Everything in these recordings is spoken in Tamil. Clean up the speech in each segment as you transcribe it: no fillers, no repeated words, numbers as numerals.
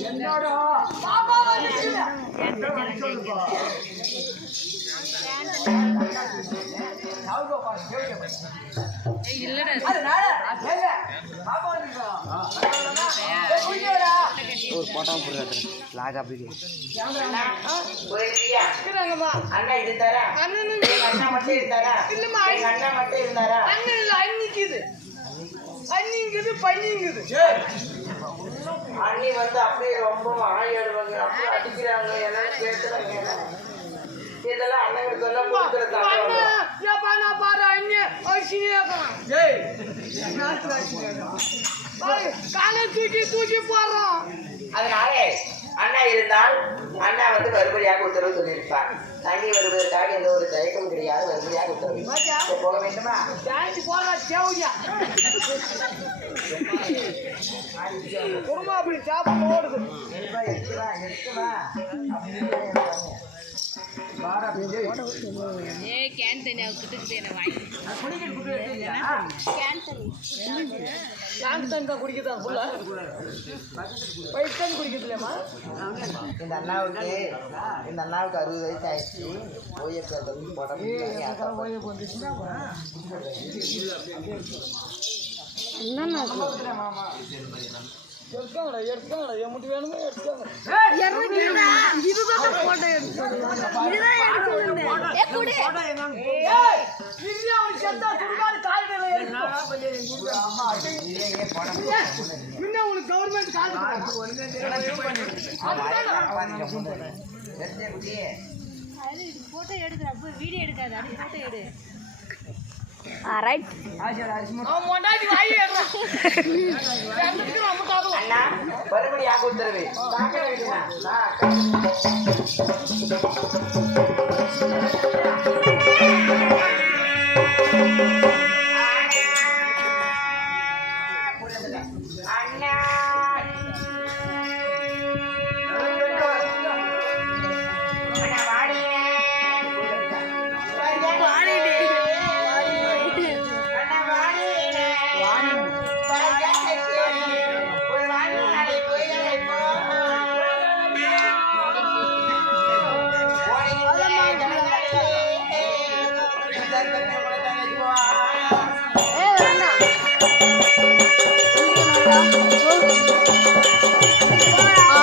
என்னடா அண்ணா இது தரா அண்ணா மட்டும் இருந்தாரா இல்லம்மா அண்ணா மட்டும் இருந்தாரா அண்ணா இல்ல அண்ணிக்குது பன்னிக்குது அண்ணி வந்து அப்படியே ரொம்ப ஆயிடுவாங்க அப்படியே அடிக்கிறாங்க எல்லாம் கேட்கறாங்க இதெல்லாம் அண்ணனுக்கு சொல்ல கொடுக்குறதாங்க நான் பாரு அண்ணி காலை தூக்கி போடுறோம் அதனால அண்ணா இருந்தால் அண்ணா வந்து மறுபடியாக உத்தரவு சொல்லியிருப்பார் தண்ணி வருவதற்காக எந்த ஒரு தயக்கம் கிடையாது மறுபடியாக உத்தரவு போக வேண்டுமா குடும்பம் அப்படி சாப்பிட்டு ஓடுது இந்த அண்ணாவுக்கு 60 வயசு ஆயிடுச்சு எடுத்துக்காங்கடா என் மட்டும் வேணுமே எடுத்துக்காங்க கவர்மெண்ட் போட்டோ எடுக்கிறப்ப வீடியோ எடுக்காது அது போட்டோ எடு மறுபடியாக உத்தரவு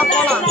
போலாம்